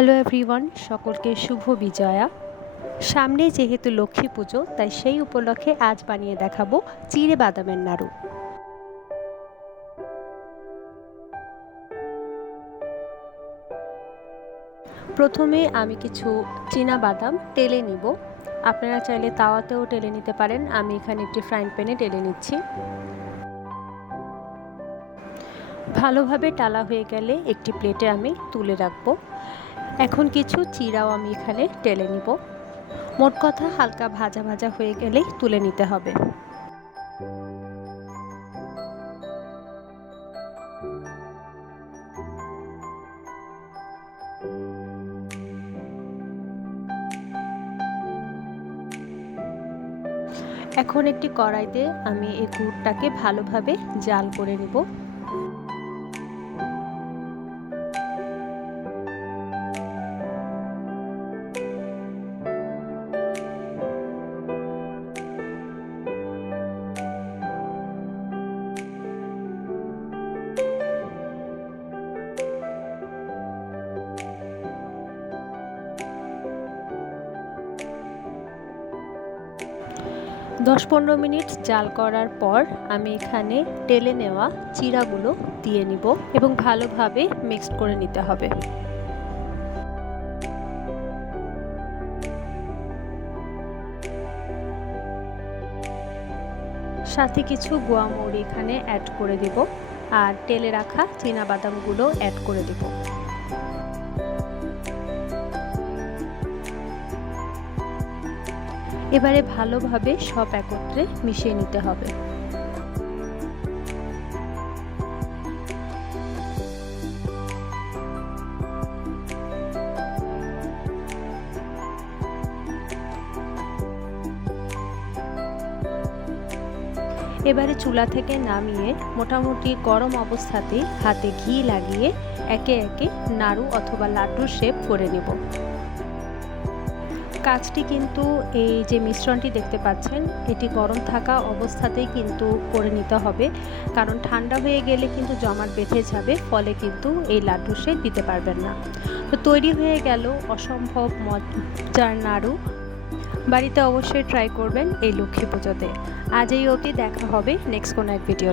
Hello everyone সকলকে শুভ বিজয়া। সামনে যেহেতু লক্ষ্মী পুজো, তাই সেই উপলক্ষে আজ বানিয়ে দেখাবো চিড়ে বাদামের নাড়ু। প্রথমে আমি কিছু চীনা বাদাম টেলে নিব। আপনারা চাইলে তাওয়াতেও টেলে নিতে পারেন। আমি এখানে একটি ফ্রাইং প্যানে টেলে নিচ্ছি। ভালোভাবে টালা হয়ে গেলে একটি প্লেটে আমি তুলে রাখব। এখন কিছু চিরাও আমি এখানে টেলে নিব। মোট কথা হালকা ভাজা ভাজা হয়ে গেলেই তুলে নিতে হবে। এখন একটি কড়াইতে আমি এই গুড়টাকে ভালোভাবে জাল করে নিব। দশ পনেরো মিনিট জাল করার পর আমি এখানে টেলে নেওয়া চিরাগুলো দিয়ে নিব এবং ভালোভাবে মিক্সড করে নিতে হবে। সাথে কিছু গোয়া মৌরি এখানে অ্যাড করে দিব আর তেলে রাখা বাদামগুলো অ্যাড করে দেবো। এবারে ভালোভাবে সব একত্রে মিশিয়ে নিতে হবে। এবারে চুলা থেকে নামিয়ে মোটামুটি গরম অবস্থাতেই হাতে ঘি লাগিয়ে একে একে নাড়ু অথবা লাড্ডুর শেপ করে নেব। কাজটি কিন্তু এই যে মিশ্রণটি দেখতে পাচ্ছেন, এটি গরম থাকা অবস্থাতেই কিন্তু করে নিতে হবে। কারণ ঠান্ডা হয়ে গেলে কিন্তু জমাট বেঁধে যাবে, ফলে কিন্তু এই লাড্ডু শেপ দিতে পারবেন না। তো তৈরি হয়ে গেল অসম্ভব মজার নাড়ু। বাড়িতে অবশ্যই ট্রাই করবেন এই লক্ষ্মী পুজোতে। আজ এই অবধি দেখা হবে নেক্সট কোনো এক ভিডিও